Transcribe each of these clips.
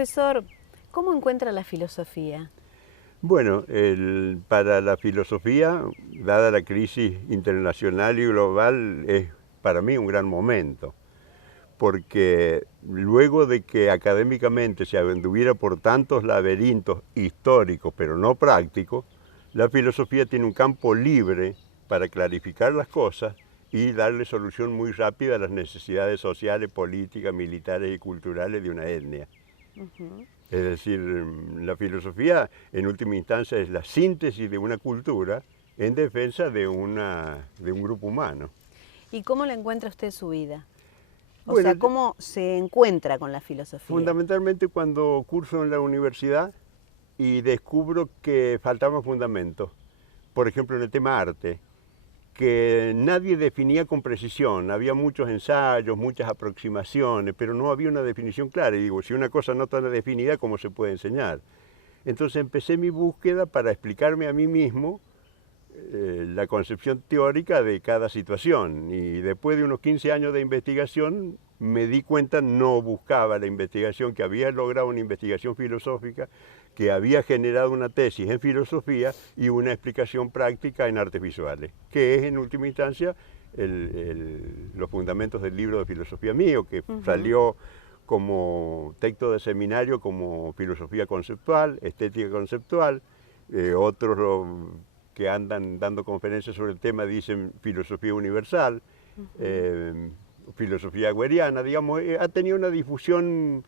Profesor, ¿cómo encuentra la filosofía? Bueno, para la filosofía, dada la crisis internacional y global, es para mí un gran momento, porque luego de que académicamente se anduviera por tantos laberintos históricos, pero no prácticos, la filosofía tiene un campo libre para clarificar las cosas y darle solución muy rápida a las necesidades sociales, políticas, militares y culturales de una etnia. Es decir, la filosofía en última instancia es la síntesis de una cultura en defensa de un grupo humano. ¿Y cómo le encuentra usted su vida? O Bueno, sea, ¿cómo se encuentra con la filosofía? fundamentalmente cuando curso en la universidad y descubro que faltaban fundamentos, por ejemplo en el tema arte, que nadie definía con precisión, había muchos ensayos, muchas aproximaciones, pero no había una definición clara. Y digo, si una cosa no está definida, ¿cómo se puede enseñar? Entonces empecé mi búsqueda para explicarme a mí mismo la concepción teórica de cada situación. Y después de unos 15 años de investigación, me di cuenta, no buscaba la investigación, que había logrado una investigación filosófica, que había generado una tesis en filosofía y una explicación práctica en artes visuales, que es en última instancia los fundamentos del libro de filosofía mío, que salió como texto de seminario, como filosofía conceptual, estética conceptual. Otros que andan dando conferencias sobre el tema dicen filosofía universal, filosofía agüeriana, digamos, ha tenido una difusión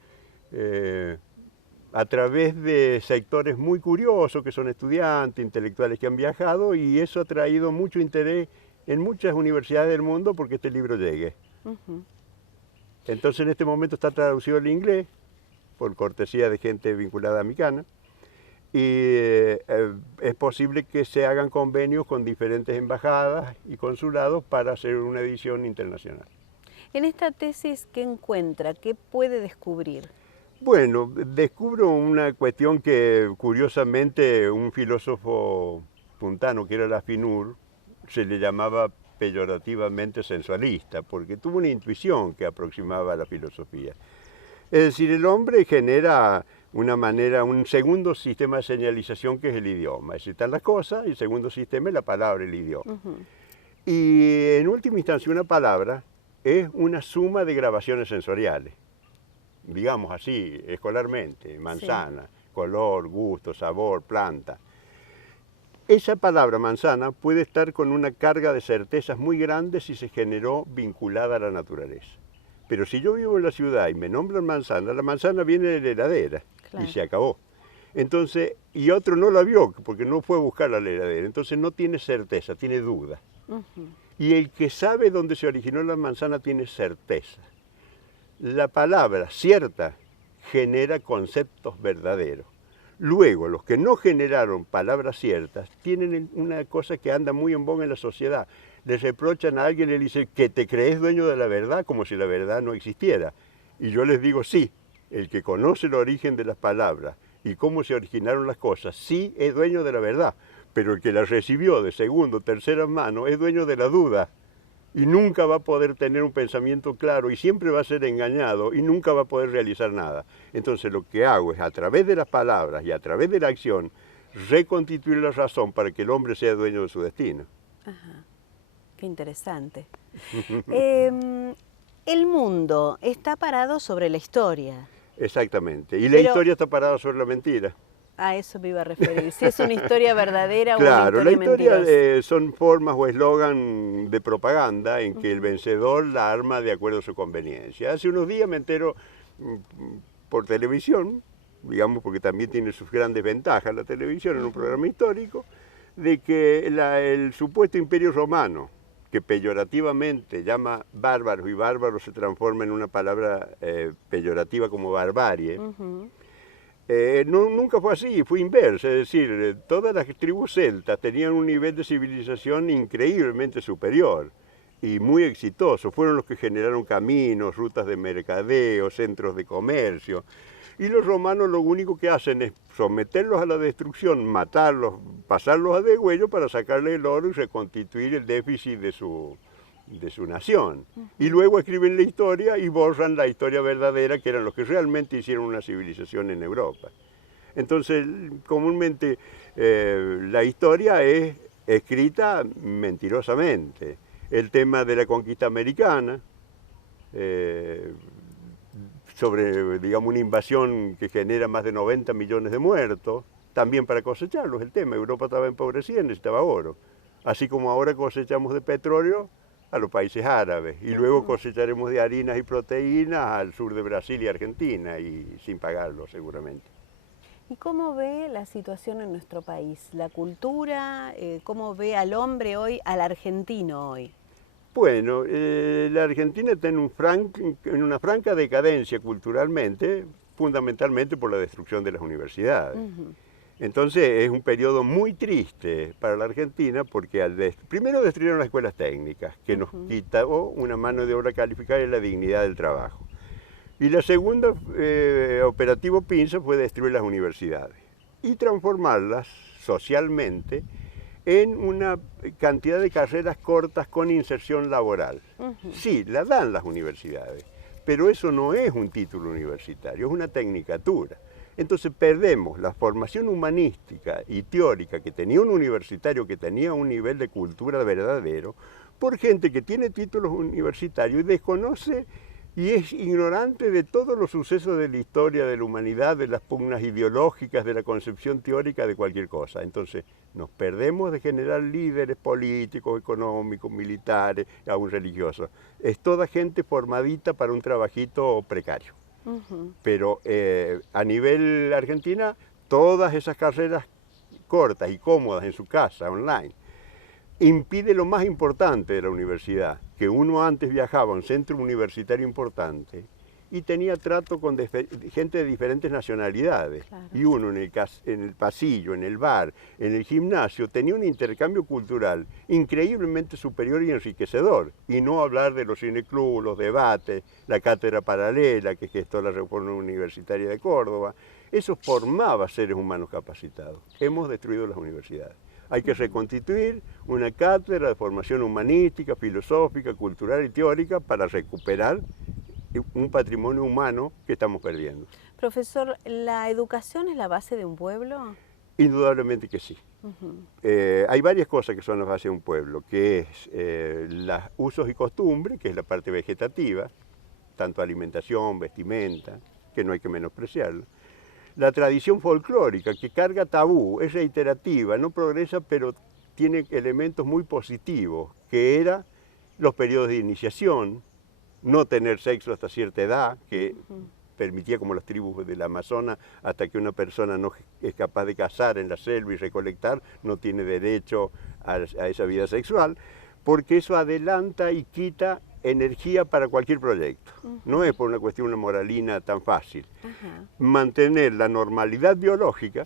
a través de sectores muy curiosos, que son estudiantes, intelectuales que han viajado, y eso ha traído mucho interés en muchas universidades del mundo porque este libro llegue. Entonces en este momento está traducido al inglés, por cortesía de gente vinculada a Micana, y es posible que se hagan convenios con diferentes embajadas y consulados para hacer una edición internacional. En esta tesis, ¿qué encuentra? ¿Qué puede descubrir? Bueno, descubro una cuestión que curiosamente un filósofo puntano, que era Lafinur, se le llamaba peyorativamente sensualista, porque tuvo una intuición que aproximaba a la filosofía. Es decir, el hombre genera una manera, un segundo sistema de señalización que es el idioma. Es decir, están las cosas y el segundo sistema es la palabra, el idioma. Y en última instancia una palabra es una suma de grabaciones sensoriales. Digamos así, escolarmente, manzana, color, gusto, sabor, planta. Esa palabra manzana puede estar con una carga de certezas muy grande si se generó vinculada a la naturaleza. Pero si yo vivo en la ciudad y me nombran manzana, la manzana viene de la heladera y se acabó. Entonces, y otro no la vio porque no fue a buscar la heladera, entonces no tiene certeza, tiene duda. Y el que sabe dónde se originó la manzana tiene certeza. La palabra cierta genera conceptos verdaderos. Luego, los que no generaron palabras ciertas tienen una cosa que anda muy en boga en la sociedad. Les reprochan a alguien y le dicen que te crees dueño de la verdad, como si la verdad no existiera. Y yo les digo, sí, el que conoce el origen de las palabras y cómo se originaron las cosas, sí es dueño de la verdad, pero el que la recibió de segunda o tercera mano es dueño de la duda. Y nunca va a poder tener un pensamiento claro y siempre va a ser engañado y nunca va a poder realizar nada. Entonces lo que hago es, a través de las palabras y a través de la acción, reconstituir la razón para que el hombre sea dueño de su destino. Ajá. Qué interesante. El mundo está parado sobre la historia. Exactamente. Y la historia está parada sobre la mentira. A eso me iba a referir. Si es una historia verdadera claro, o una historia mentirosa. Son formas o eslogan de propaganda en que el vencedor la arma de acuerdo a su conveniencia. Hace unos días me entero por televisión, digamos porque también tiene sus grandes ventajas la televisión en un programa histórico, de que el supuesto imperio romano, que peyorativamente llama bárbaros y bárbaro se transforma en una palabra peyorativa como barbarie, nunca fue así, fue inverso, es decir, todas las tribus celtas tenían un nivel de civilización increíblemente superior y muy exitoso. Fueron los que generaron caminos, rutas de mercadeo, centros de comercio. Y los romanos lo único que hacen es someterlos a la destrucción, matarlos, pasarlos a degüello para sacarles el oro y reconstituir el déficit de su de su nación. Y luego escriben la historia y borran la historia verdadera, que eran los que realmente hicieron una civilización en Europa. Entonces, comúnmente la historia es escrita mentirosamente. El tema de la conquista americana, sobre, digamos, una invasión que genera más de 90 millones de muertos, también para cosecharlos el tema. Europa estaba empobrecida y necesitaba oro. Así como ahora cosechamos de petróleo a los países árabes y luego cosecharemos de harinas y proteínas al sur de Brasil y Argentina, y sin pagarlo seguramente. ¿Y cómo ve la situación en nuestro país? ¿La cultura? ¿Cómo ve al hombre hoy, al argentino hoy? Bueno, la Argentina está en una franca decadencia culturalmente, fundamentalmente por la destrucción de las universidades. Entonces es un periodo muy triste para la Argentina porque primero destruyeron las escuelas técnicas, que nos quitó una mano de obra calificada y la dignidad del trabajo. Y la segunda, operativo Pinza, fue destruir las universidades y transformarlas socialmente en una cantidad de carreras cortas con inserción laboral. Sí, la dan las universidades, pero eso no es un título universitario, es una tecnicatura. Entonces perdemos la formación humanística y teórica que tenía un universitario, que tenía un nivel de cultura verdadero, por gente que tiene títulos universitarios y desconoce y es ignorante de todos los sucesos de la historia de la humanidad, de las pugnas ideológicas, de la concepción teórica de cualquier cosa. Entonces nos perdemos de generar líderes políticos, económicos, militares, aún religiosos. Es toda gente formadita para un trabajito precario. Pero a nivel Argentina, todas esas carreras cortas y cómodas en su casa, online, impide lo más importante de la universidad, que uno antes viajaba a un centro universitario importante y tenía trato con gente de diferentes nacionalidades. Claro. Y uno en el pasillo, en el bar, en el gimnasio, tenía un intercambio cultural increíblemente superior y enriquecedor. Y no hablar de los cineclubs, los debates, la cátedra paralela que gestó la Reforma Universitaria de Córdoba. Eso formaba seres humanos capacitados. Hemos destruido las universidades. Hay que reconstituir una cátedra de formación humanística, filosófica, cultural y teórica para recuperar un patrimonio humano que estamos perdiendo. Profesor, ¿la educación es la base de un pueblo? Indudablemente que sí. Hay varias cosas que son la base de un pueblo, que es los usos y costumbres, que es la parte vegetativa, tanto alimentación, vestimenta, que no hay que menospreciarlo. La tradición folclórica, que carga tabú, es reiterativa, no progresa, pero tiene elementos muy positivos, que eran los periodos de iniciación, no tener sexo hasta cierta edad, que permitía, como las tribus del Amazonas, hasta que una persona no es capaz de cazar en la selva y recolectar, no tiene derecho a esa vida sexual, porque eso adelanta y quita energía para cualquier proyecto. No es por una cuestión, una moralina tan fácil. Mantener la normalidad biológica,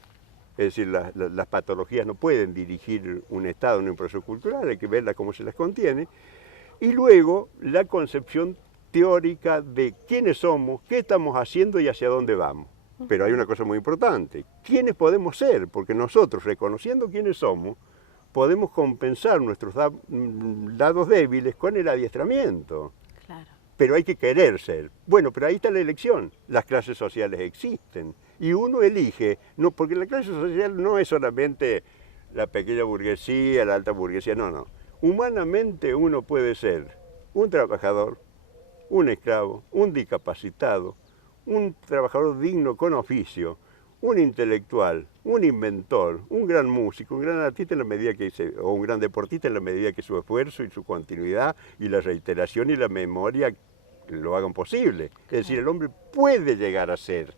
es decir, las patologías no pueden dirigir un estado ni un proceso cultural, hay que verlas como se las contiene, y luego la concepción teórica de quiénes somos, qué estamos haciendo y hacia dónde vamos. Pero hay una cosa muy importante, quiénes podemos ser, porque nosotros, reconociendo quiénes somos, podemos compensar nuestros lados débiles con el adiestramiento. Claro. Pero hay que querer ser. Bueno, pero ahí está la elección. Las clases sociales existen y uno elige, no, porque la clase social no es solamente la pequeña burguesía, la alta burguesía, no. Humanamente uno puede ser un trabajador, un esclavo, un discapacitado, un trabajador digno con oficio, un intelectual, un inventor, un gran músico, un gran artista en la medida que o un gran deportista en la medida que su esfuerzo y su continuidad y la reiteración y la memoria lo hagan posible. Es decir, el hombre puede llegar a ser,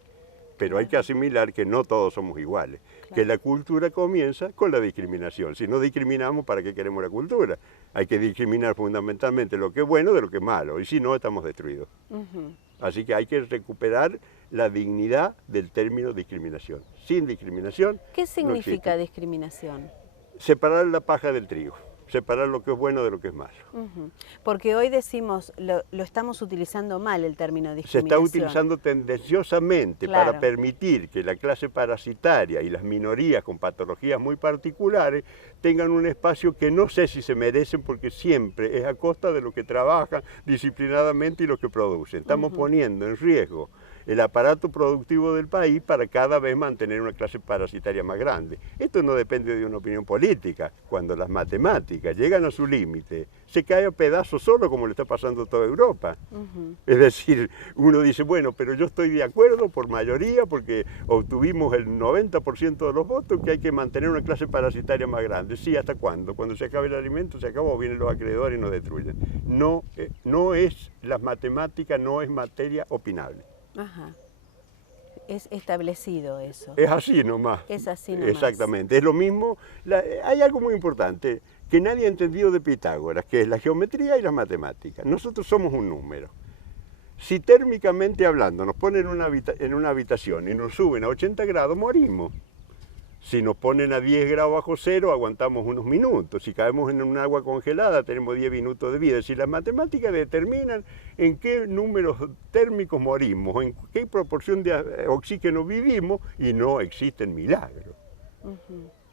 pero hay que asimilar que no todos somos iguales, que la cultura comienza con la discriminación. Si no discriminamos, ¿para qué queremos la cultura? Hay que discriminar fundamentalmente lo que es bueno de lo que es malo, y si no, estamos destruidos. Así que hay que recuperar la dignidad del término discriminación. Sin discriminación, ¿qué significa discriminación? Separar la paja del trigo. separar lo que es bueno de lo que es malo. Porque hoy decimos, lo estamos utilizando mal el término Se discriminación. está utilizando tendenciosamente Claro. para permitir que la clase parasitaria y las minorías con patologías muy particulares tengan un espacio que no sé si se merecen, porque siempre es a costa de lo que trabajan disciplinadamente y lo que producen. Estamos poniendo en riesgo el aparato productivo del país para cada vez mantener una clase parasitaria más grande. Esto no depende de una opinión política. Cuando las matemáticas llegan a su límite, se cae a pedazos solo, como le está pasando a toda Europa. Es decir, uno dice, bueno, pero yo estoy de acuerdo por mayoría, porque obtuvimos el 90% de los votos, que hay que mantener una clase parasitaria más grande. Sí, ¿hasta cuándo? Cuando se acabe el alimento, se acabó, vienen los acreedores y nos destruyen. No es, las matemáticas no es materia opinable. Ajá. Es establecido eso. Es así nomás. Es así nomás. Exactamente. Es lo mismo. Hay algo muy importante que nadie ha entendido de Pitágoras, que es la geometría y las matemáticas. Nosotros somos un número. Si térmicamente hablando nos ponen en una habitación y nos suben a 80 grados, morimos. Si nos ponen a 10 grados bajo cero, aguantamos unos minutos. Si caemos en un agua congelada, tenemos 10 minutos de vida. Si las matemáticas determinan en qué números térmicos morimos, en qué proporción de oxígeno vivimos, y no existen milagros.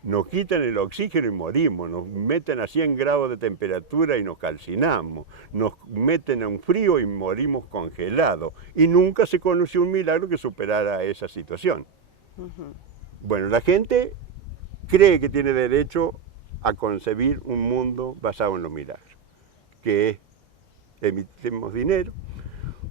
Nos quitan el oxígeno y morimos, nos meten a 100 grados de temperatura y nos calcinamos, nos meten a un frío y morimos congelados. Y nunca se conoció un milagro que superara esa situación. Bueno, la gente cree que tiene derecho a concebir un mundo basado en los milagros, que es emitimos dinero,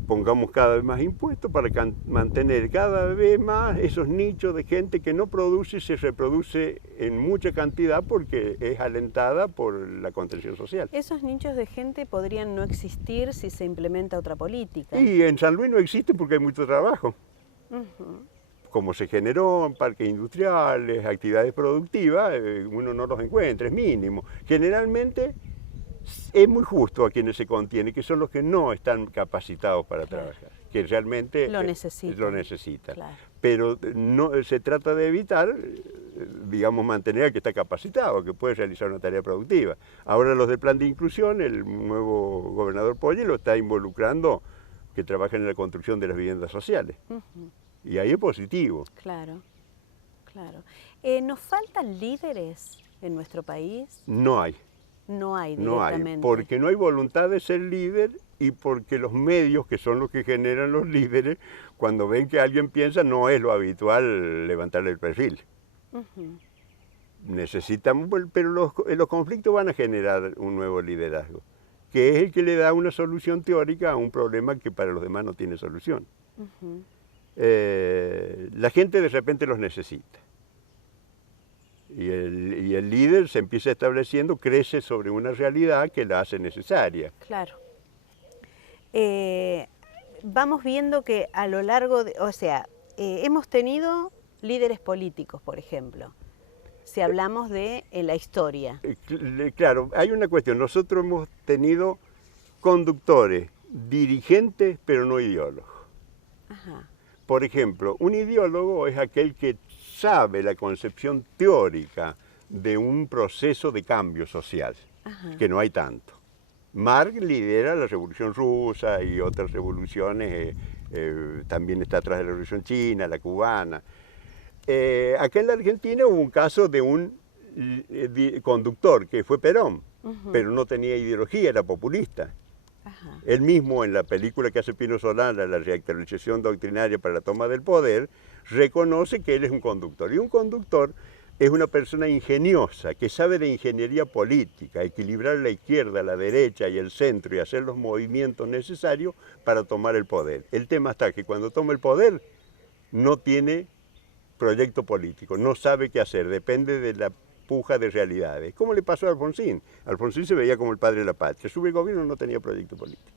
pongamos cada vez más impuestos para mantener cada vez más esos nichos de gente que no produce y se reproduce en mucha cantidad porque es alentada por la contención social. Esos nichos de gente podrían no existir si se implementa otra política. Y en San Luis no existe porque hay mucho trabajo. Como se generó en parques industriales, actividades productivas, uno no los encuentra, es mínimo. Generalmente es muy justo a quienes se contiene, que son los que no están capacitados para trabajar, que realmente lo necesitan. Claro. Pero no se trata de evitar, digamos, mantener al que está capacitado, que puede realizar una tarea productiva. Ahora los del plan de inclusión, el nuevo gobernador Poggi lo está involucrando que trabajen en la construcción de las viviendas sociales. Y ahí es positivo. Claro, claro. ¿Nos faltan líderes en nuestro país? No hay. No hay directamente. No hay, porque no hay voluntad de ser líder y porque los medios, que son los que generan los líderes, cuando ven que alguien piensa, no es lo habitual levantarle el perfil. Necesitamos, pero los conflictos van a generar un nuevo liderazgo, que es el que le da una solución teórica a un problema que para los demás no tiene solución. La gente de repente los necesita. Y el líder se empieza estableciendo, crece sobre una realidad que la hace necesaria. Claro. Vamos viendo que a lo largo de, hemos tenido líderes políticos, por ejemplo, si hablamos de la historia. Claro, hay una cuestión, nosotros hemos tenido conductores, dirigentes, pero no ideólogos. Por ejemplo, un ideólogo es aquel que sabe la concepción teórica de un proceso de cambio social, que no hay tanto. Marx lidera la Revolución Rusa y otras revoluciones, también está atrás de la Revolución China, la cubana. Acá en la Argentina hubo un caso de un conductor que fue Perón, pero no tenía ideología, era populista. Él mismo en la película que hace Pino Solana, la reactualización doctrinaria para la toma del poder, reconoce que él es un conductor. Y un conductor es una persona ingeniosa, que sabe de ingeniería política, equilibrar la izquierda, la derecha y el centro y hacer los movimientos necesarios para tomar el poder. El tema está que cuando toma el poder no tiene proyecto político, no sabe qué hacer, depende de la puja de realidades. ¿Cómo le pasó a Alfonsín? Alfonsín se veía como el padre de la patria. Sube el gobierno, no tenía proyecto político.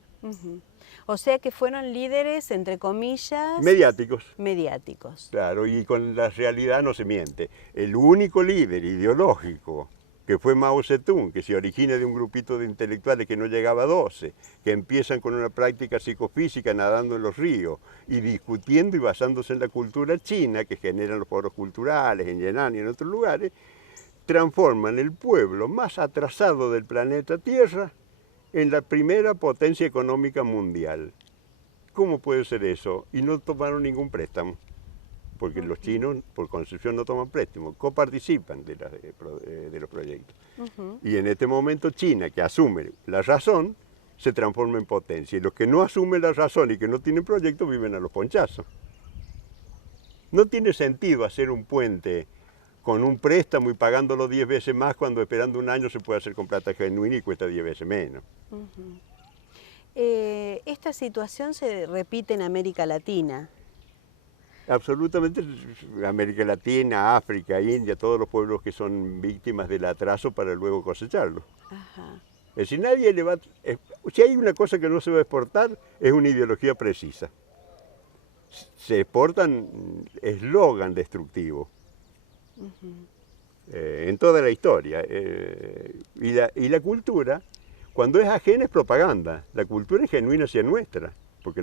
O sea que fueron líderes, entre comillas... Mediáticos. Mediáticos. Claro, y con la realidad no se miente. El único líder ideológico que fue Mao Zedong, que se origina de un grupito de intelectuales que no llegaba a 12, que empiezan con una práctica psicofísica nadando en los ríos y discutiendo y basándose en la cultura china, que generan los foros culturales en Yan'an y en otros lugares, transforman el pueblo más atrasado del planeta Tierra en la primera potencia económica mundial. ¿Cómo puede ser eso? Y no tomaron ningún préstamo, porque los chinos, por concepción, no toman préstamos, coparticipan de los proyectos. Y en este momento China, que asume la razón, se transforma en potencia. Y los que no asumen la razón y que no tienen proyectos viven a los ponchazos. No tiene sentido hacer un puente con un préstamo y pagándolo 10 veces más cuando esperando un año se puede hacer con plata genuina y cuesta 10 veces menos. Esta situación se repite en América Latina. Absolutamente, América Latina, África, India, todos los pueblos que son víctimas del atraso para luego cosecharlo. Ajá. Es decir, nadie le va si hay una cosa que no se va a exportar, es una ideología precisa. Se exportan eslogan destructivos. En toda la historia. Y la cultura, cuando es ajena, es propaganda. La cultura es genuina hacia nuestra, porque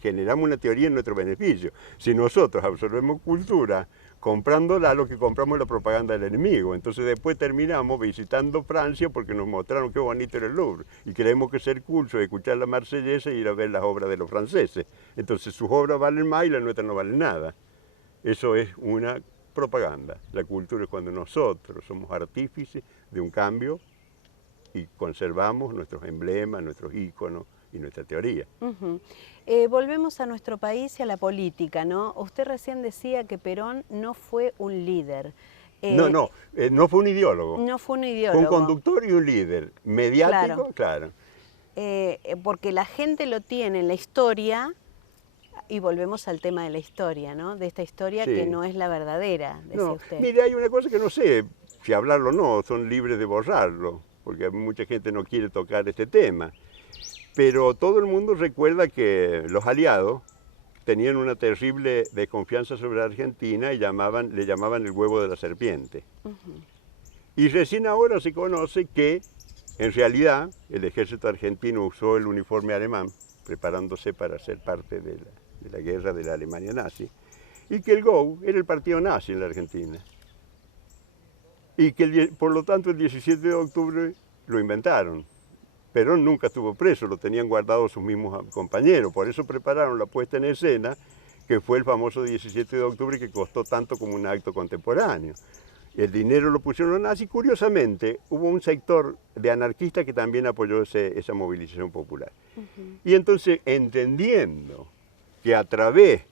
generamos una teoría en nuestro beneficio. Si nosotros absorbemos cultura comprándola, lo que compramos es la propaganda del enemigo. Entonces después terminamos visitando Francia porque nos mostraron qué bonito era el Louvre. Y creemos que ser curso es escuchar la Marsellesa e ir a ver las obras de los franceses. Entonces sus obras valen más y las nuestras no valen nada. Eso es una propaganda. La cultura es cuando nosotros somos artífices de un cambio y conservamos nuestros emblemas, nuestros íconos y nuestra teoría. Volvemos a nuestro país y a la política, ¿no? Usted recién decía que Perón no fue un líder. No fue un ideólogo. No fue un ideólogo. Fue un conductor y un líder. Mediático, claro. Porque la gente lo tiene en la historia, y volvemos al tema de la historia, ¿no? De esta historia que no es la verdadera, decía usted. Mire, hay una cosa que no sé si hablarlo o no, son libres de borrarlo, porque mucha gente no quiere tocar este tema. Pero todo el mundo recuerda que los aliados tenían una terrible desconfianza sobre Argentina y le llamaban el huevo de la serpiente. Y recién ahora se conoce que, en realidad, el ejército argentino usó el uniforme alemán, preparándose para ser parte de la guerra de la Alemania nazi, y que el GO era el partido nazi en la Argentina. Y que, por lo tanto, el 17 de octubre lo inventaron. Perón nunca estuvo preso, lo tenían guardado sus mismos compañeros, por eso prepararon la puesta en escena, que fue el famoso 17 de octubre que costó tanto como un acto contemporáneo. El dinero lo pusieron los nazis. Curiosamente, hubo un sector de anarquistas que también apoyó esa movilización popular. Y entonces, entendiendo que a través,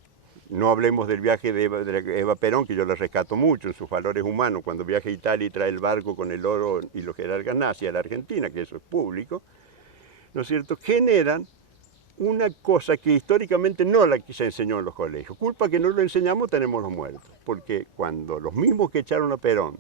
no hablemos del viaje de Eva Perón, que yo la rescato mucho en sus valores humanos, cuando viaja a Italia y trae el barco con el oro y los jerarcas nazis a la Argentina, que eso es público, ¿no es cierto?, generan una cosa que históricamente no la se enseñó en los colegios. Culpa que no lo enseñamos, tenemos los muertos. Porque cuando los mismos que echaron a Perón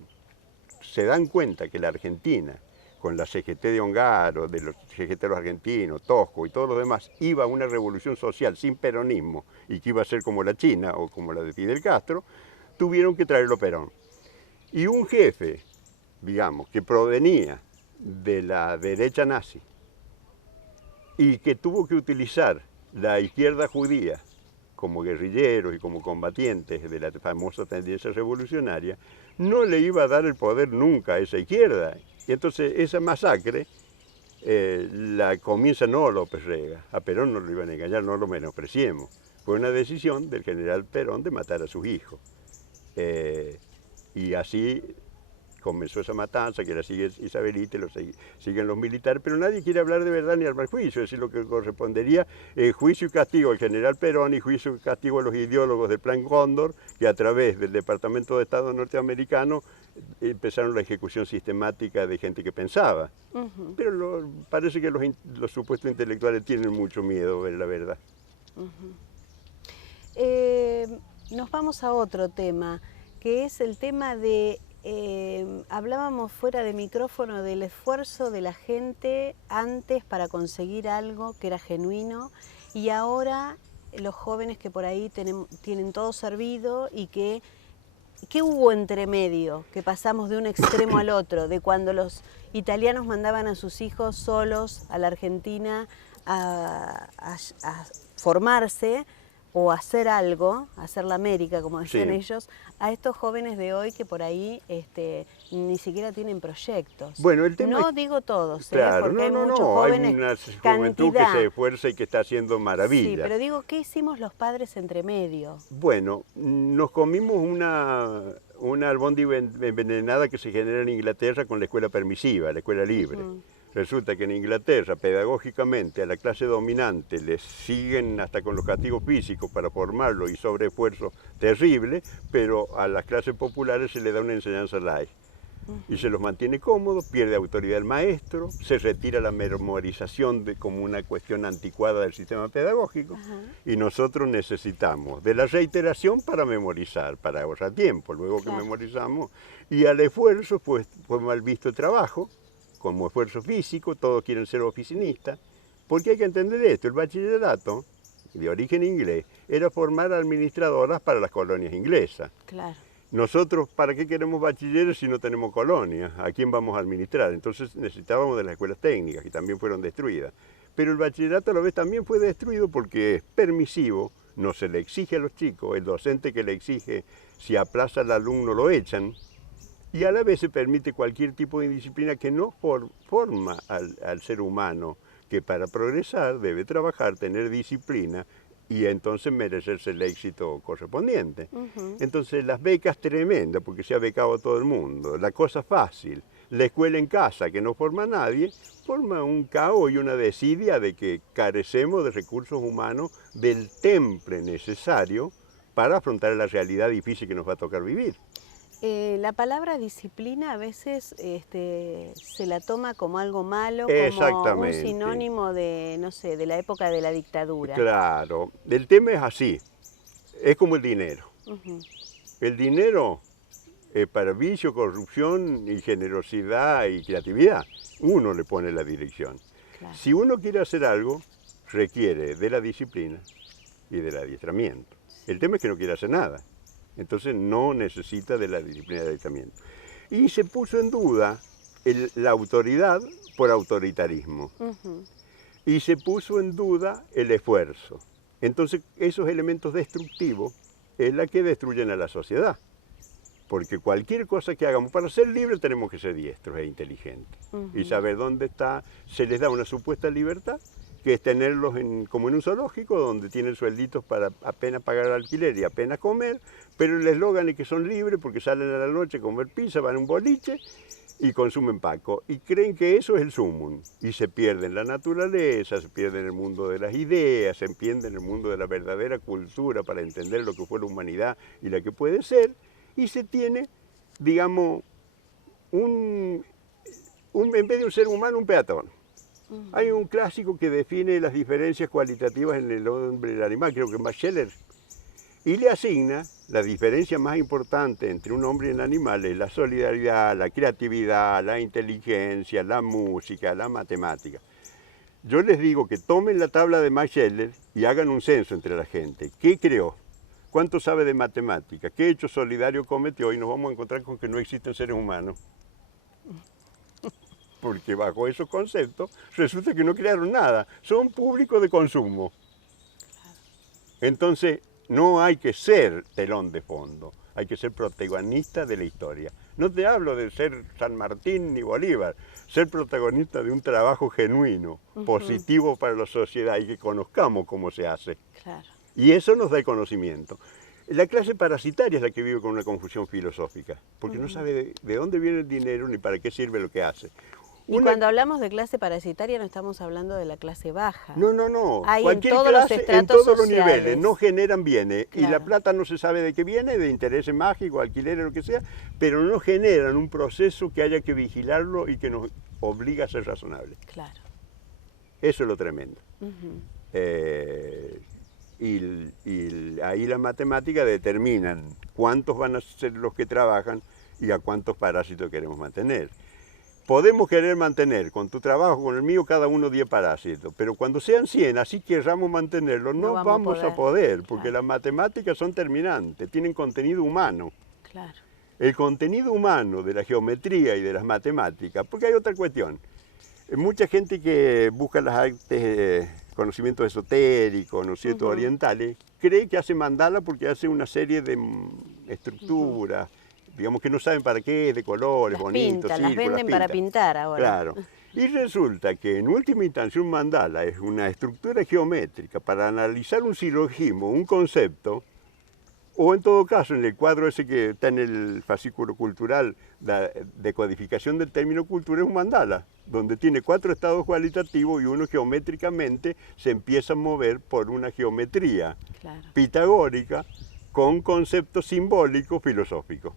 se dan cuenta que la Argentina, con la CGT de Ongaro, de los CGT los argentinos, Tosco y todos los demás, iba a una revolución social sin peronismo y que iba a ser como la China o como la de Fidel Castro, tuvieron que traerlo a Perón. Y un jefe, digamos, que provenía de la derecha nazi y que tuvo que utilizar la izquierda judía como guerrilleros y como combatientes de la famosa tendencia revolucionaria, no le iba a dar el poder nunca a esa izquierda. Y entonces esa masacre la comienza no López Rega, a Perón no lo iban a engañar, no lo menospreciemos. Fue una decisión del general Perón de matar a sus hijos. Y así comenzó esa matanza, que la sigue Isabelita, siguen los militares, pero nadie quiere hablar de verdad ni armar juicio, es decir, lo que correspondería juicio y castigo al general Perón y juicio y castigo a los ideólogos del Plan Cóndor, que a través del Departamento de Estado norteamericano empezaron la ejecución sistemática de gente que pensaba. Pero parece que los supuestos intelectuales tienen mucho miedo a ver la verdad. Nos vamos a otro tema, que es el tema de hablábamos fuera de micrófono del esfuerzo de la gente antes para conseguir algo que era genuino y ahora los jóvenes que por ahí tienen todo servido y ¿qué hubo entre medio? Que pasamos de un extremo al otro, de cuando los italianos mandaban a sus hijos solos a la Argentina a formarse, o hacer algo, hacer la América, como decían Sí. ellos, a estos jóvenes de hoy que por ahí ni siquiera tienen proyectos. Bueno, el tema es, No digo todos, claro, porque hay muchos hay jóvenes, una juventud que se cantidad. esfuerza y que está haciendo Sí, maravillas. pero digo, ¿qué hicimos los padres entre medio? Bueno, nos comimos una albóndiga envenenada que se genera en Inglaterra con la escuela permisiva, la escuela libre. Resulta que en Inglaterra, pedagógicamente, a la clase dominante les siguen hasta con los castigos físicos para formarlo y sobreesfuerzo terrible, pero a las clases populares se les da una enseñanza light. Y se los mantiene cómodos, pierde autoridad el maestro, se retira la memorización como una cuestión anticuada del sistema pedagógico. Y nosotros necesitamos de la reiteración para memorizar, para ahorrar tiempo, luego que memorizamos. Y al esfuerzo, pues fue mal visto el trabajo, como esfuerzo físico, todos quieren ser oficinistas, porque hay que entender esto, el bachillerato, de origen inglés, era formar administradoras para las colonias inglesas. Claro. Nosotros, ¿para qué queremos bachilleres si no tenemos colonias? ¿A quién vamos a administrar? Entonces necesitábamos de las escuelas técnicas, que también fueron destruidas. Pero el bachillerato a la vez también fue destruido porque es permisivo, no se le exige a los chicos, el docente que le exige, si aplaza al alumno lo echan, y a la vez se permite cualquier tipo de disciplina que no forma al ser humano, que para progresar debe trabajar, tener disciplina, y entonces merecerse el éxito correspondiente. Entonces las becas tremendas, porque se ha becado a todo el mundo, la cosa fácil, la escuela en casa que no forma a nadie, forma un caos y una desidia de que carecemos de recursos humanos del temple necesario para afrontar la realidad difícil que nos va a tocar vivir. La palabra disciplina a veces se la toma como algo malo, como un sinónimo de, no sé, de la época de la dictadura. Claro, el tema es así, es como el dinero. El dinero es para vicio, corrupción y generosidad y creatividad. Uno le pone la dirección. Claro. Si uno quiere hacer algo, requiere de la disciplina y del adiestramiento. El tema es que no quiere hacer nada. Entonces no necesita de la disciplina de adiestramiento. Y se puso en duda la autoridad por autoritarismo. Y se puso en duda el esfuerzo. Entonces esos elementos destructivos es la que destruyen a la sociedad. Porque cualquier cosa que hagamos, para ser libres tenemos que ser diestros e inteligentes. Y saber dónde está, se les da una supuesta libertad, que es tenerlos como en un zoológico, donde tienen suelditos para apenas pagar el alquiler y apenas comer, pero el eslogan es que son libres porque salen a la noche a comer pizza, van a un boliche y consumen paco. Y creen que eso es el sumum. Y se pierden la naturaleza, se pierden el mundo de las ideas, se pierden el mundo de la verdadera cultura para entender lo que fue la humanidad y la que puede ser. Y se tiene, digamos, en vez de un ser humano, un peatón. Hay un clásico que define las diferencias cualitativas en el hombre y el animal, creo que es Max Scheler, y le asigna la diferencia más importante entre un hombre y un animal es la solidaridad, la creatividad, la inteligencia, la música, la matemática. Yo les digo que tomen la tabla de Max Scheler y hagan un censo entre la gente. ¿Qué creó? ¿Cuánto sabe de matemática? ¿Qué hecho solidario cometió? Y nos vamos a encontrar con que no existen seres humanos. Porque bajo esos conceptos resulta que no crearon nada, son públicos de consumo. Entonces no hay que ser telón de fondo, hay que ser protagonista de la historia. No te hablo de ser San Martín ni Bolívar, ser protagonista de un trabajo genuino, positivo para la sociedad y que conozcamos cómo se hace. Claro. Y eso nos da el conocimiento. La clase parasitaria es la que vive con una confusión filosófica, porque no sabe de dónde viene el dinero ni para qué sirve lo que hace. Y cuando hablamos de clase parasitaria no estamos hablando de la clase baja. No, no, no. Hay Cualquier en todos clase, los estratos en todos los sociales. niveles, no generan bienes. Claro. Y la plata no se sabe de qué viene, de intereses mágicos, alquileres, lo que sea, pero no generan un proceso que haya que vigilarlo y que nos obliga a ser razonables. Claro. Eso es lo tremendo. Ahí la matemática determinan cuántos van a ser los que trabajan y a cuántos parásitos queremos mantener. Podemos querer mantener con tu trabajo, con el mío, cada uno 10 parásitos, pero cuando sean 100, así querramos mantenerlos, no vamos a poder, porque las matemáticas son terminantes, tienen contenido humano. Claro. El contenido humano de la geometría y de las matemáticas, porque hay otra cuestión. Mucha gente que busca las artes conocimientos esotéricos, ¿no es cierto?, orientales, cree que hace mandala porque hace una serie de estructuras, digamos que no saben para qué, de colores, Las bonitos, pintan, las círculos, venden para pintan. pintar ahora. Claro. Y resulta que en última instancia un mandala es una estructura geométrica para analizar un silogismo, un concepto, o en todo caso, en el cuadro ese que está en el fascículo cultural, la decodificación del término cultura es un mandala, donde tiene 4 estados cualitativos y uno geométricamente se empieza a mover por una geometría pitagórica con conceptos simbólicos filosóficos.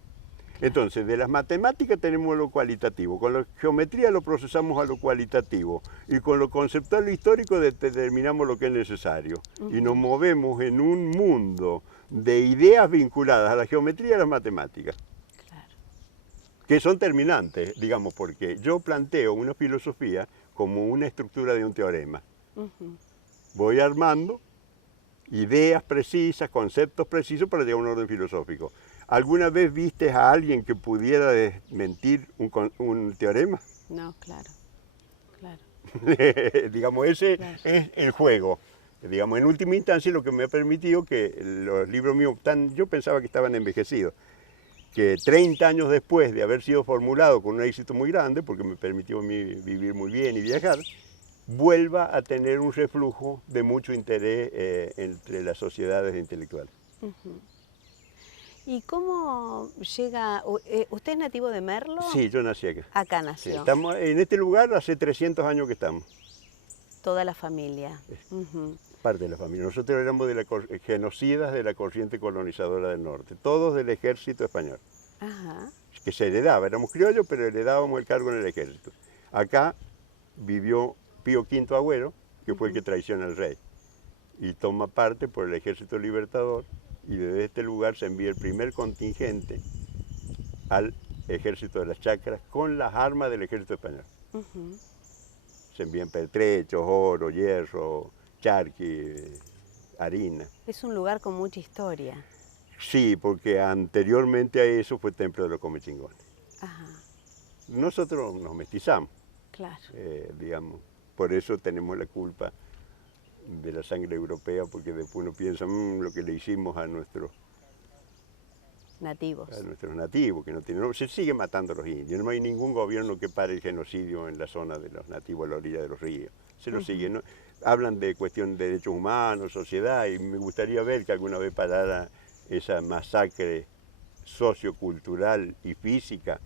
Entonces, de las matemáticas tenemos lo cualitativo, con la geometría lo procesamos a lo cualitativo y con lo conceptual histórico determinamos lo que es necesario. Y nos movemos en un mundo de ideas vinculadas a la geometría y a las matemáticas, que son terminantes, digamos, porque yo planteo una filosofía como una estructura de un teorema. Voy armando ideas precisas, conceptos precisos para llegar a un orden filosófico. ¿Alguna vez viste a alguien que pudiera desmentir un teorema? No, claro. Digamos, ese es el juego. Digamos, en última instancia lo que me ha permitido que los libros míos, yo pensaba que estaban envejecidos, que 30 años después de haber sido formulado con un éxito muy grande, porque me permitió a mí vivir muy bien y viajar, vuelva a tener un reflujo de mucho interés entre las sociedades intelectuales. ¿Y cómo llega? ¿Usted es nativo de Merlo? Sí, yo nací acá. Acá nació. Sí, estamos en este lugar hace 300 años que estamos. Toda la familia. Parte de la familia. Nosotros éramos genocidas de la corriente colonizadora del norte, todos del ejército español. Que se heredaba, éramos criollos, pero heredábamos el cargo en el ejército. Acá vivió Pío V Agüero, que fue el que traiciona al rey, y toma parte por el ejército libertador, y desde este lugar se envía el primer contingente al ejército de las Chacras con las armas del ejército español. Se envían pertrechos, oro, hierro, charqui, harina. Es un lugar con mucha historia. Sí, porque anteriormente a eso fue templo de los comechingones. Nosotros nos mestizamos, digamos, por eso tenemos la culpa de la sangre europea, porque después uno piensa lo que le hicimos a nuestros nativos, que no tienen, se sigue matando a los indios, no hay ningún gobierno que pare el genocidio en la zona de los nativos a la orilla de los ríos, se lo sigue, ¿no? Hablan de cuestión de derechos humanos, sociedad, y me gustaría ver que alguna vez parara esa masacre sociocultural y física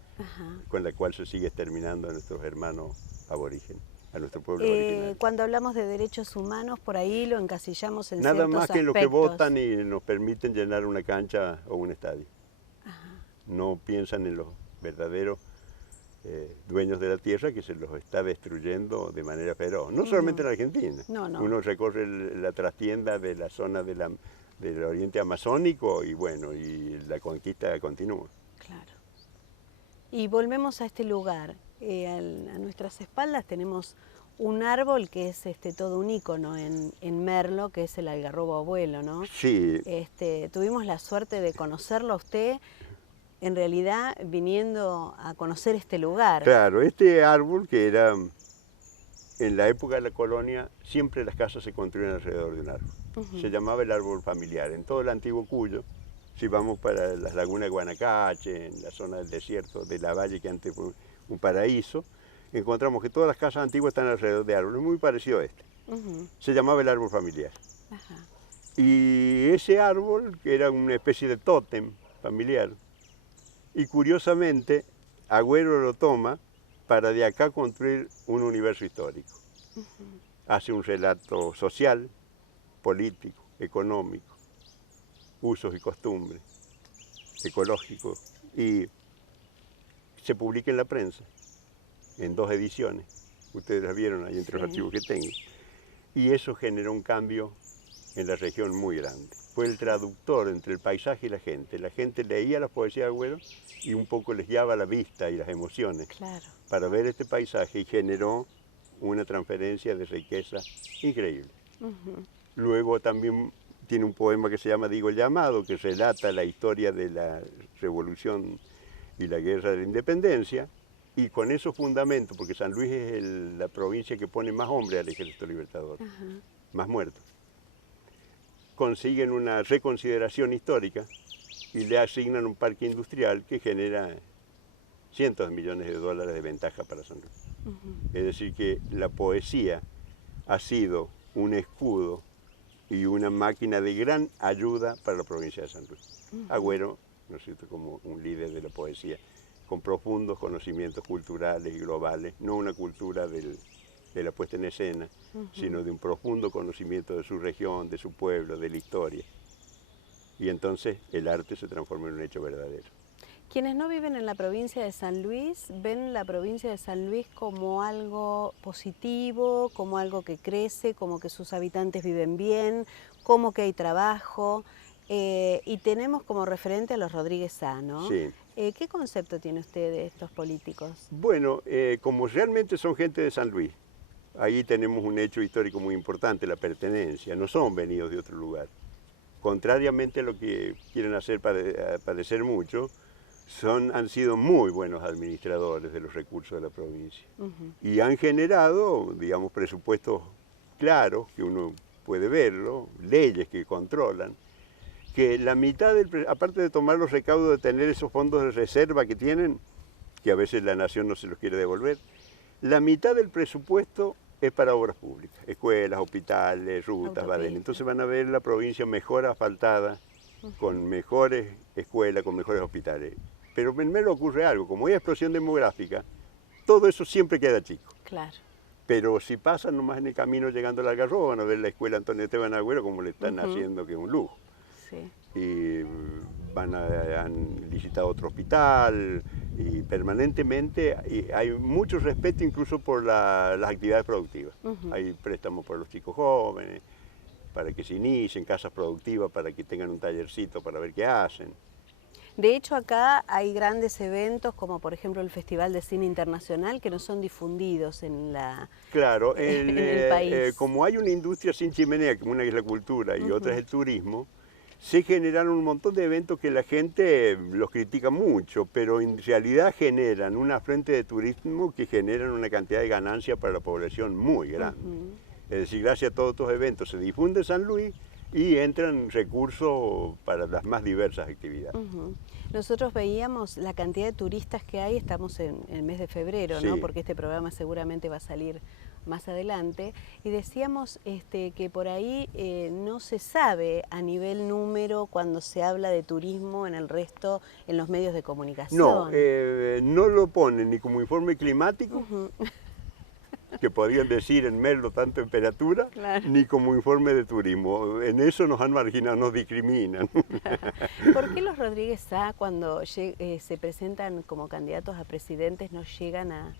con la cual se sigue exterminando a nuestros hermanos aborígenes, a nuestro pueblo originario. Cuando hablamos de derechos humanos, por ahí lo encasillamos en nada ciertos más que aspectos. los que votan y nos permiten llenar una cancha o un estadio. No piensan en los verdaderos dueños de la tierra, que se los está destruyendo de manera feroz. No solamente en Argentina. Uno recorre la trastienda de la zona del oriente amazónico y bueno, y la conquista continúa. Claro. Y volvemos a este lugar. A nuestras espaldas tenemos un árbol que es todo un ícono en Merlo, que es el algarrobo abuelo, ¿no? Sí. Tuvimos la suerte de conocerlo a usted, en realidad viniendo a conocer este lugar. Claro, este árbol que era, en la época de la colonia, siempre las casas se construían alrededor de un árbol. Se llamaba el árbol familiar. En todo el antiguo Cuyo, si vamos para las lagunas de Guanacache, en la zona del desierto de la Valle, que antes fue un paraíso, encontramos que todas las casas antiguas están alrededor de árboles, muy parecido a este. Se llamaba el árbol familiar. Y ese árbol, que era una especie de tótem familiar, y curiosamente, Agüero lo toma para de acá construir un universo histórico. Hace un relato social, político, económico, usos y costumbres, ecológicos, y se publica en la prensa, en 2 ediciones. Ustedes las vieron ahí entre los archivos que tengo. Y eso generó un cambio en la región muy grande. Fue el traductor entre el paisaje y la gente. La gente leía las poesías de Agüero y un poco les guiaba la vista y las emociones para ver este paisaje, y generó una transferencia de riqueza increíble. Luego también tiene un poema que se llama Digo el llamado, que relata la historia de la revolución y la guerra de la independencia, y con esos fundamentos, porque San Luis es la provincia que pone más hombres al ejército libertador. más muertos. Consiguen una reconsideración histórica y le asignan un parque industrial que genera cientos de millones de dólares de ventaja para San Luis. Es decir, que la poesía ha sido un escudo y una máquina de gran ayuda para la provincia de San Luis. Agüero, ¿no es cierto?, como un líder de la poesía, con profundos conocimientos culturales y globales, no una cultura de la puesta en escena, sino de un profundo conocimiento de su región, de su pueblo, de la historia. Y entonces el arte se transforma en un hecho verdadero. Quienes no viven en la provincia de San Luis ven la provincia de San Luis como algo positivo, como algo que crece, como que sus habitantes viven bien, como que hay trabajo, y tenemos como referente a los Rodríguez Sá, ¿no? Sí. ¿Qué concepto tiene usted de estos políticos? Bueno, como realmente son gente de San Luis, ahí tenemos un hecho histórico muy importante, la pertenencia, no son venidos de otro lugar. Contrariamente a lo que quieren hacer parecer mucho, han sido muy buenos administradores de los recursos de la provincia y han generado, digamos, presupuestos claros, que uno puede verlo, leyes que controlan, que la mitad, aparte de tomar los recaudos, de tener esos fondos de reserva que tienen, que a veces la nación no se los quiere devolver, la mitad del presupuesto es para obras públicas, escuelas, hospitales, rutas, badenes. Entonces van a ver la provincia mejor asfaltada, con mejores escuelas, con mejores hospitales. Pero en Melo ocurre algo, como hay explosión demográfica, todo eso siempre queda chico. Claro. Pero si pasan nomás en el camino llegando al Algarrobo, van a ver la escuela Antonio Esteban Agüero como le están haciendo, que es un lujo. Sí. Y han licitado otro hospital y permanentemente hay mucho respeto incluso por las actividades productivas. Hay préstamos para los chicos jóvenes, para que se inicien, casas productivas para que tengan un tallercito para ver qué hacen. De hecho, acá hay grandes eventos, como por ejemplo el Festival de Cine Internacional, que no son difundidos en Claro, en el país. como hay una industria sin chimenea, que una es la cultura y otra es el turismo, se generaron un montón de eventos que la gente los critica mucho, pero en realidad generan una fuente de turismo que generan una cantidad de ganancias para la población muy grande. Es decir, gracias a todos estos eventos se difunde San Luis y entran recursos para las más diversas actividades. Nosotros veíamos la cantidad de turistas que hay, estamos en el mes de febrero, ¿no? Porque este programa seguramente va a salir más adelante, y decíamos que por ahí no se sabe a nivel número cuando se habla de turismo en el resto, en los medios de comunicación. No, no lo ponen ni como informe climático, que podrían decir en Merlo tanta temperatura, ni como informe de turismo. En eso nos han marginado, nos discriminan. ¿Por qué los Rodríguez Sá, cuando se presentan como candidatos a presidentes, no llegan a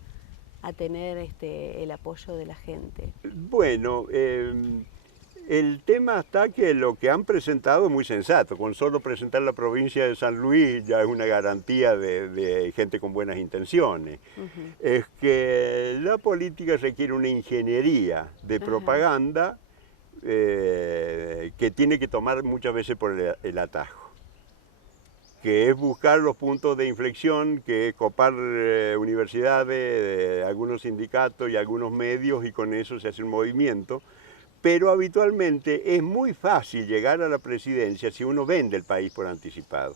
tener el apoyo de la gente? Bueno, el tema está que lo que han presentado es muy sensato. Con solo presentar la provincia de San Luis ya es una garantía de gente con buenas intenciones. Es que la política requiere una ingeniería de propaganda que tiene que tomar muchas veces por el atajo, que es buscar los puntos de inflexión, que es copar universidades, algunos sindicatos y algunos medios, y con eso se hace un movimiento. Pero habitualmente es muy fácil llegar a la presidencia si uno vende el país por anticipado.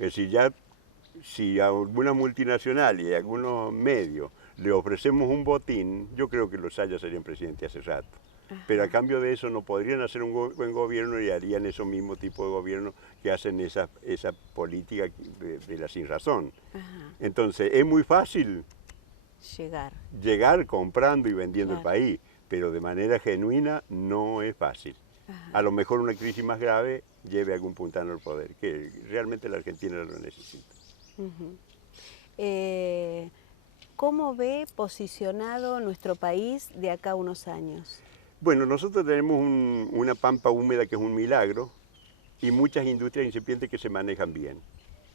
Es decir, si a alguna multinacional y a algunos medios le ofrecemos un botín, yo creo que los Sayas serían presidentes hace rato. Pero a cambio de eso no podrían hacer un buen gobierno y harían esos mismos tipos de gobierno que hacen esa política de la sinrazón. Entonces es muy fácil llegar comprando y vendiendo el país, pero de manera genuina no es fácil. A lo mejor una crisis más grave lleve a algún puntano al poder, que realmente la Argentina lo necesita. ¿Cómo ve posicionado nuestro país de acá a unos años? Bueno, nosotros tenemos una pampa húmeda que es un milagro y muchas industrias incipientes que se manejan bien.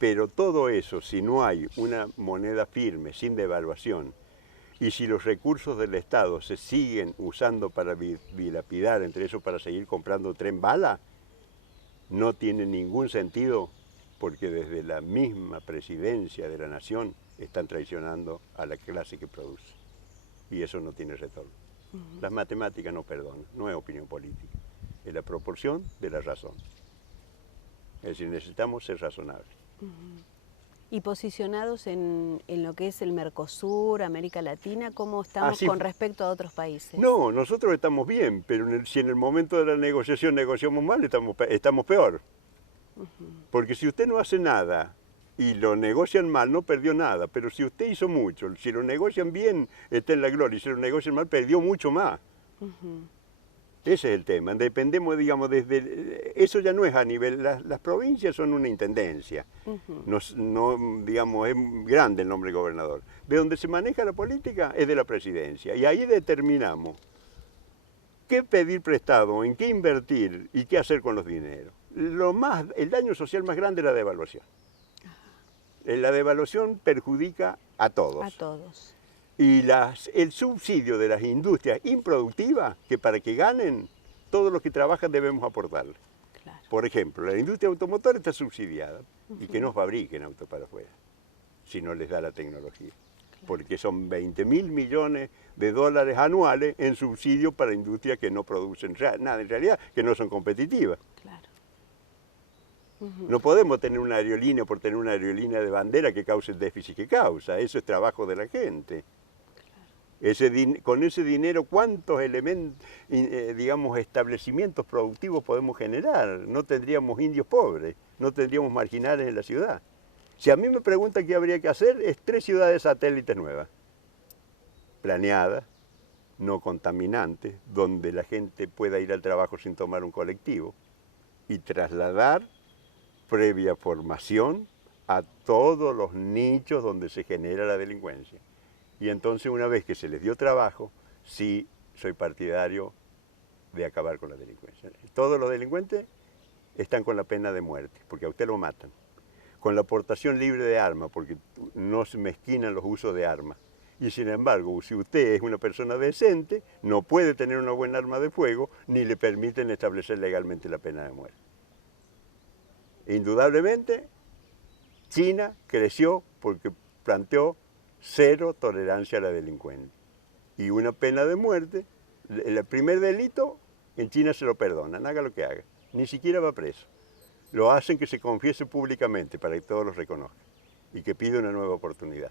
Pero todo eso, si no hay una moneda firme, sin devaluación, y si los recursos del Estado se siguen usando para dilapidar, entre eso para seguir comprando tren bala, no tiene ningún sentido, porque desde la misma presidencia de la nación están traicionando a la clase que produce. Y eso no tiene retorno. Las matemáticas no perdonan, no es opinión política, es la proporción de la razón. Es decir, necesitamos ser razonables. Y posicionados en lo que es el Mercosur, América Latina, ¿cómo estamos Así, con respecto a otros países? no, nosotros estamos bien, pero si en el momento de la negociación negociamos mal, estamos peor. Porque si usted no hace nada y lo negocian mal, no perdió nada, pero si usted hizo mucho, si lo negocian bien, está en la gloria, y si lo negocian mal, perdió mucho más. Ese es el tema, dependemos, digamos, eso ya no es a nivel, las provincias son una intendencia, digamos, es grande el nombre gobernador. De donde se maneja la política es de la presidencia, y ahí determinamos qué pedir prestado, en qué invertir y qué hacer con los dineros. El daño social más grande es la devaluación. La devaluación perjudica a todos. A todos. Y el subsidio de las industrias improductivas, que para que ganen, todos los que trabajan debemos aportarle. Claro. Por ejemplo, la industria automotora está subsidiada y que no fabriquen autos para afuera, si no les da la tecnología. Claro. Porque son 20.000 millones de dólares anuales en subsidio para industrias que no producen nada, en realidad, que no son competitivas. Claro. No podemos tener una aerolínea por tener una aerolínea de bandera que cause el déficit que causa, eso es trabajo de la gente. Con ese dinero, ¿cuántos digamos, establecimientos productivos podemos generar? No tendríamos indios pobres, no tendríamos marginales en la ciudad. Si a mí me preguntan qué habría que hacer, es 3 ciudades satélites nuevas, planeadas, no contaminantes, donde la gente pueda ir al trabajo sin tomar un colectivo y trasladar, previa formación, a todos los nichos donde se genera la delincuencia. Y entonces, una vez que se les dio trabajo, sí soy partidario de acabar con la delincuencia. Todos los delincuentes están con la pena de muerte, porque a usted lo matan. Con la portación libre de armas, porque no se mezquinan los usos de armas. Y sin embargo, si usted es una persona decente, no puede tener una buena arma de fuego, ni le permiten establecer legalmente la pena de muerte. Indudablemente, China creció porque planteó 0 tolerancia a la delincuencia. Y una pena de muerte, el primer delito, en China se lo perdonan, haga lo que haga. Ni siquiera va preso. Lo hacen que se confiese públicamente para que todos lo reconozcan. Y que pida una nueva oportunidad.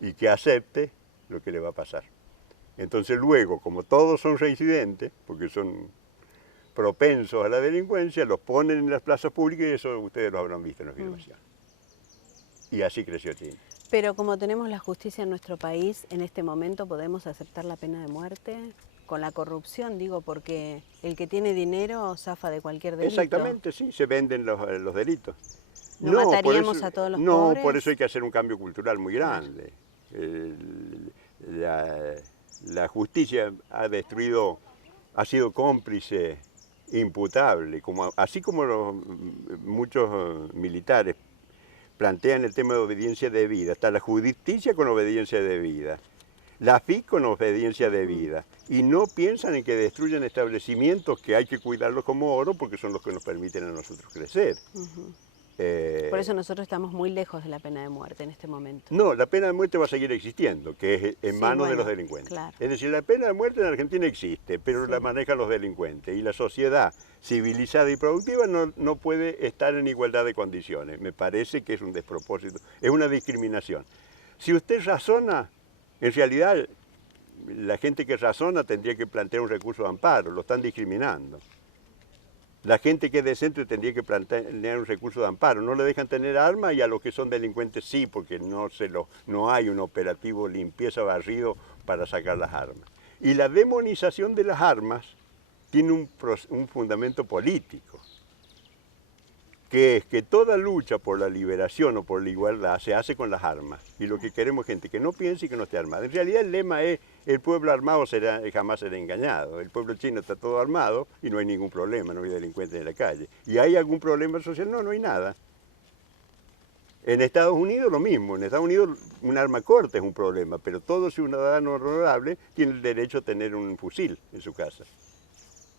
Y que acepte lo que le va a pasar. Entonces luego, como todos son reincidentes, porque son propensos a la delincuencia, los ponen en las plazas públicas y eso ustedes lo habrán visto en las filmaciones. Y así creció China. Pero como tenemos la justicia en nuestro país, en este momento podemos aceptar la pena de muerte con la corrupción, digo, porque el que tiene dinero zafa de cualquier delito. Exactamente, sí, se venden los delitos. ¿No mataríamos a todos los pobres? No, por eso hay que hacer un cambio cultural muy grande. La justicia ha sido cómplice imputable, así como muchos militares plantean el tema de obediencia debida, está la justicia con obediencia debida, la FIC con obediencia debida, y no piensan en que destruyan establecimientos que hay que cuidarlos como oro porque son los que nos permiten a nosotros crecer. Por eso nosotros estamos muy lejos de la pena de muerte en este momento. No, la pena de muerte va a seguir existiendo, que es en manos de los delincuentes. Claro. Es decir, la pena de muerte en Argentina existe, pero la manejan los delincuentes. Y la sociedad civilizada y productiva no puede estar en igualdad de condiciones. Me parece que es un despropósito, es una discriminación. Si usted razona, en realidad la gente que razona tendría que plantear un recurso de amparo, lo están discriminando. La gente que es decente tendría que plantear un recurso de amparo. No le dejan tener armas y a los que son delincuentes sí, porque no hay un operativo limpieza barrido para sacar las armas. Y la demonización de las armas tiene un fundamento político, que es que toda lucha por la liberación o por la igualdad se hace con las armas. Y lo que queremos es gente que no piense y que no esté armada. En realidad el lema es: el pueblo armado jamás será engañado. El pueblo chino está todo armado y no hay ningún problema, no hay delincuentes en la calle. ¿Y hay algún problema social? No, no hay nada. En Estados Unidos lo mismo. En Estados Unidos un arma corta es un problema, pero todo ciudadano honorable tiene el derecho a tener un fusil en su casa.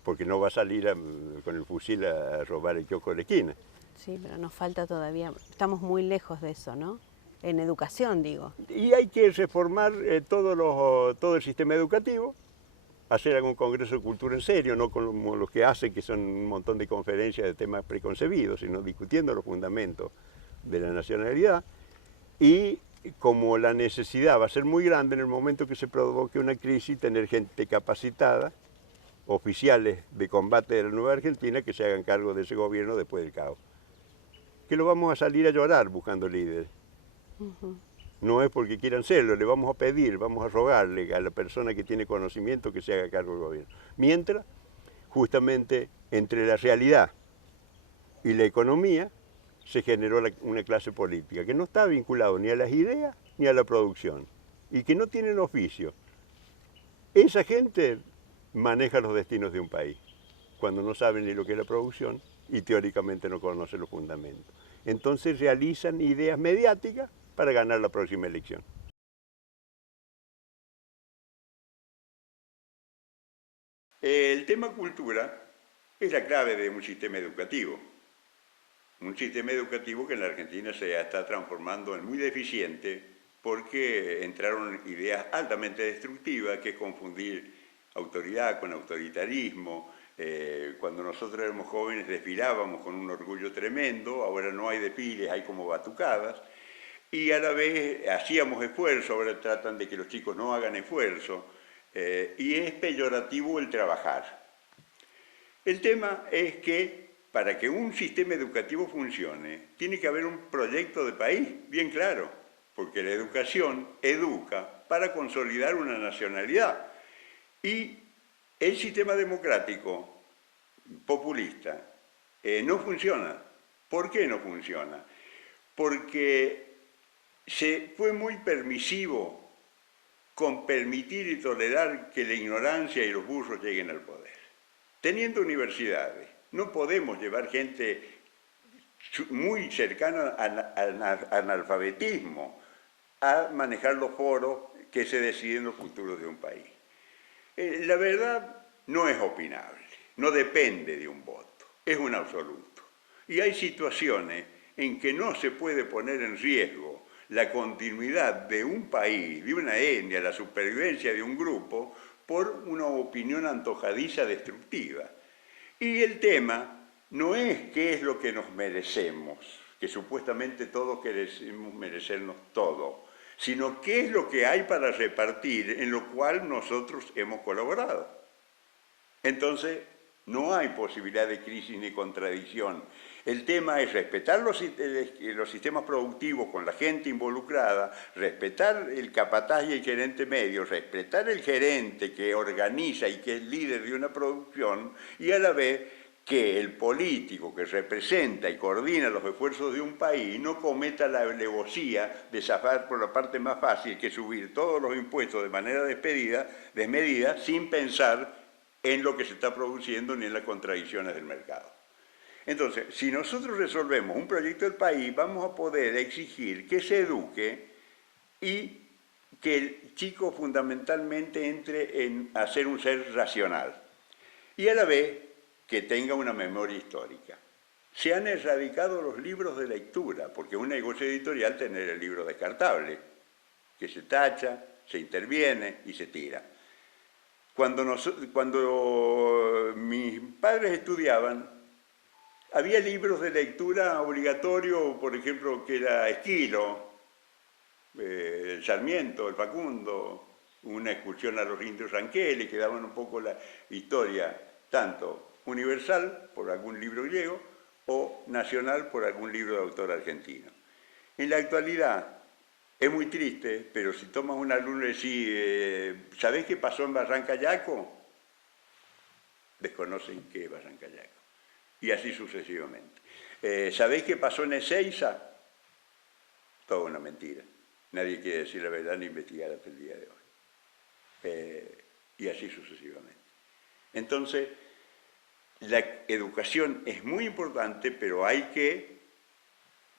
Porque no va a salir con el fusil a robar el kiosco de la esquina. Sí, pero nos falta todavía, estamos muy lejos de eso, ¿no? En educación, digo. Y hay que reformar todo el sistema educativo hacer algún congreso de cultura en serio, no como los que hacen, que son un montón de conferencias de temas preconcebidos, sino discutiendo los fundamentos de la nacionalidad. Y como la necesidad va a ser muy grande en el momento que se provoque una crisis, tener gente capacitada, oficiales de combate de la Nueva Argentina, que se hagan cargo de ese gobierno después del caos. Que lo vamos a salir a llorar buscando líderes. No es porque quieran serlo, le vamos a pedir, vamos a rogarle a la persona que tiene conocimiento que se haga cargo del gobierno. Mientras, justamente entre la realidad y la economía, se generó una clase política que no está vinculada ni a las ideas ni a la producción y que no tienen oficio. Esa gente maneja los destinos de un país cuando no saben ni lo que es la producción y teóricamente no conocen los fundamentos. Entonces realizan ideas mediáticas para ganar la próxima elección. El tema cultura es la clave de un sistema educativo. Un sistema educativo que en la Argentina se está transformando en muy deficiente porque entraron ideas altamente destructivas, que es confundir autoridad con autoritarismo. Cuando nosotros éramos jóvenes desfilábamos con un orgullo tremendo, ahora no hay desfiles, hay como batucadas, y a la vez hacíamos esfuerzo, ahora tratan de que los chicos no hagan esfuerzo, y es peyorativo el trabajar. El tema es que para que un sistema educativo funcione, tiene que haber un proyecto de país bien claro, porque la educación educa para consolidar una nacionalidad. Y el sistema democrático populista no funciona. ¿Por qué no funciona? Porque se fue muy permisivo con permitir y tolerar que la ignorancia y los burros lleguen al poder. Teniendo universidades, no podemos llevar gente muy cercana al analfabetismo a manejar los foros que se deciden los futuros de un país. La verdad no es opinable, no depende de un voto, es un absoluto. Y hay situaciones en que no se puede poner en riesgo la continuidad de un país, de una etnia, la supervivencia de un grupo, por una opinión antojadiza destructiva. Y el tema no es qué es lo que nos merecemos, que supuestamente todos queremos merecernos todo, sino qué es lo que hay para repartir en lo cual nosotros hemos colaborado. Entonces, no hay posibilidad de crisis ni contradicción. El tema es respetar los sistemas productivos con la gente involucrada, respetar el capataz y el gerente medio, respetar el gerente que organiza y que es líder de una producción, y a la vez que el político que representa y coordina los esfuerzos de un país no cometa la alevosía de zafar por la parte más fácil, que subir todos los impuestos de manera desmedida sin pensar en lo que se está produciendo ni en las contradicciones del mercado. Entonces, si nosotros resolvemos un proyecto del país, vamos a poder exigir que se eduque y que el chico fundamentalmente entre a ser un ser racional. Y a la vez que tenga una memoria histórica. Se han erradicado los libros de lectura, porque es un negocio editorial tener el libro descartable, que se tacha, se interviene y se tira. Cuando mis padres estudiaban, había libros de lectura obligatorio, por ejemplo, que era Esquilo, el Sarmiento, el Facundo, una excursión a los indios Ranqueles, que daban un poco la historia, tanto universal por algún libro griego o nacional por algún libro de autor argentino. En la actualidad es muy triste, pero si tomas un alumno y decís, ¿sabés qué pasó en Barranca Yaco? Desconocen qué es Barranca Yaco. Y así sucesivamente. ¿Sabés qué pasó en Ezeiza? Toda una mentira. Nadie quiere decir la verdad ni investigar hasta el día de hoy. Y así sucesivamente. Entonces, la educación es muy importante, pero hay que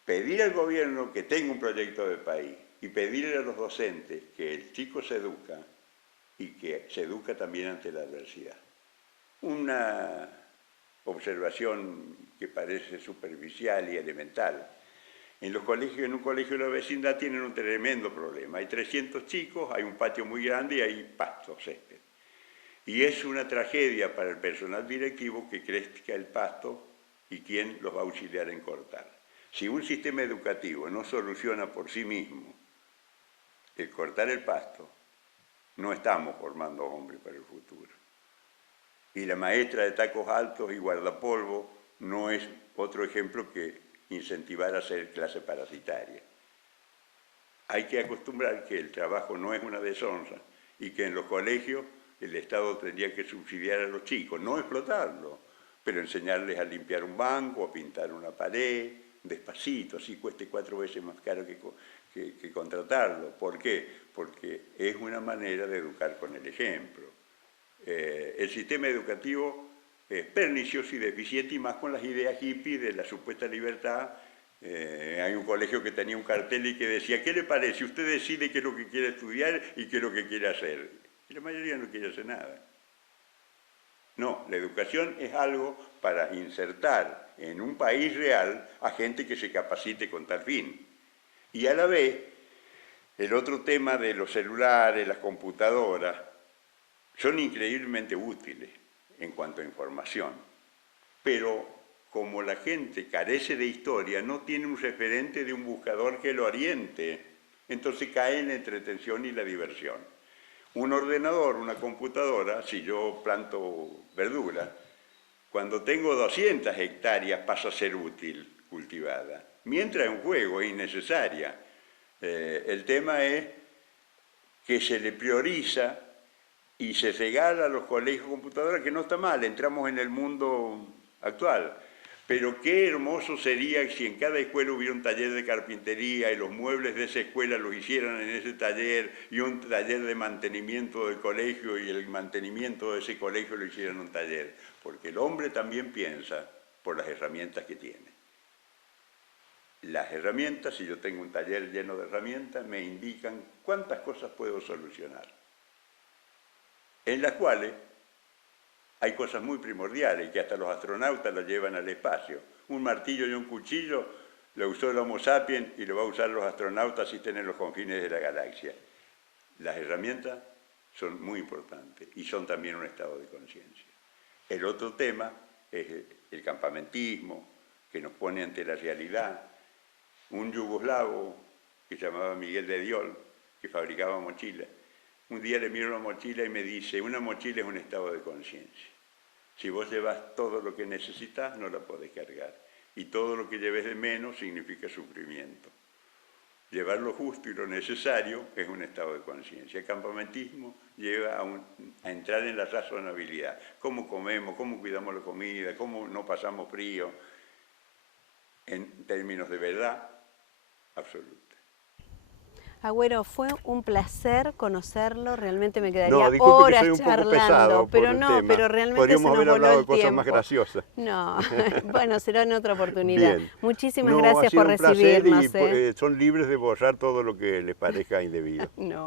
pedir al gobierno que tenga un proyecto de país y pedirle a los docentes que el chico se educa y que se educa también ante la adversidad. Una observación que parece superficial y elemental. En un colegio de la vecindad tienen un tremendo problema. Hay 300 chicos, hay un patio muy grande y hay pasto, césped. Y es una tragedia para el personal directivo que crezca el pasto y quién los va a auxiliar en cortar. Si un sistema educativo no soluciona por sí mismo el cortar el pasto, no estamos formando hombres para el futuro. Y la maestra de tacos altos y guardapolvo no es otro ejemplo que incentivar a ser clase parasitaria. Hay que acostumbrar que el trabajo no es una deshonra y que en los colegios el Estado tendría que subsidiar a los chicos, no explotarlo, pero enseñarles a limpiar un banco, a pintar una pared, despacito, así cueste 4 veces más caro que contratarlo. ¿Por qué? Porque es una manera de educar con el ejemplo. El sistema educativo es pernicioso y deficiente, y más con las ideas hippies de la supuesta libertad. Hay un colegio que tenía un cartel y que decía: ¿qué le parece? Usted decide qué es lo que quiere estudiar y qué es lo que quiere hacer. Y la mayoría no quiere hacer nada. No, la educación es algo para insertar en un país real a gente que se capacite con tal fin. Y a la vez, el otro tema de los celulares, las computadoras, son increíblemente útiles en cuanto a información, pero como la gente carece de historia, no tiene un referente de un buscador que lo oriente, entonces cae en la entretención y la diversión. Un ordenador, una computadora, si yo planto verdura, cuando tengo 200 hectáreas pasa a ser útil cultivada, mientras en juego es innecesaria. El tema es que se le prioriza y se regala a los colegios computadoras, que no está mal, entramos en el mundo actual. Pero qué hermoso sería si en cada escuela hubiera un taller de carpintería y los muebles de esa escuela los hicieran en ese taller, y un taller de mantenimiento del colegio y el mantenimiento de ese colegio lo hicieran en un taller. Porque el hombre también piensa por las herramientas que tiene. Las herramientas, si yo tengo un taller lleno de herramientas, me indican cuántas cosas puedo solucionar, en las cuales hay cosas muy primordiales que hasta los astronautas lo llevan al espacio. Un martillo y un cuchillo lo usó el Homo sapiens y lo va a usar los astronautas si estén en los confines de la galaxia. Las herramientas son muy importantes y son también un estado de conciencia. El otro tema es el campamentismo, que nos pone ante la realidad. Un yugoslavo que se llamaba Miguel de Diol, que fabricaba mochilas, un día le miro una mochila y me dice: una mochila es un estado de conciencia. Si vos llevas todo lo que necesitas, no la podés cargar. Y todo lo que lleves de menos significa sufrimiento. Llevar lo justo y lo necesario es un estado de conciencia. El campamentismo lleva a entrar en la razonabilidad. Cómo comemos, cómo cuidamos la comida, cómo no pasamos frío, en términos de verdad absoluta. Agüero, fue un placer conocerlo, realmente me quedaría No, disculpe horas que soy un poco charlando, pesado pero por el no, tema. pero realmente Podríamos se nos haber voló hablado el de cosas tiempo. más graciosas. No, bueno, será en otra oportunidad. Bien. Muchísimas No, gracias ha sido por un placer recibirnos. y son libres de borrar todo lo que les parezca indebido. No.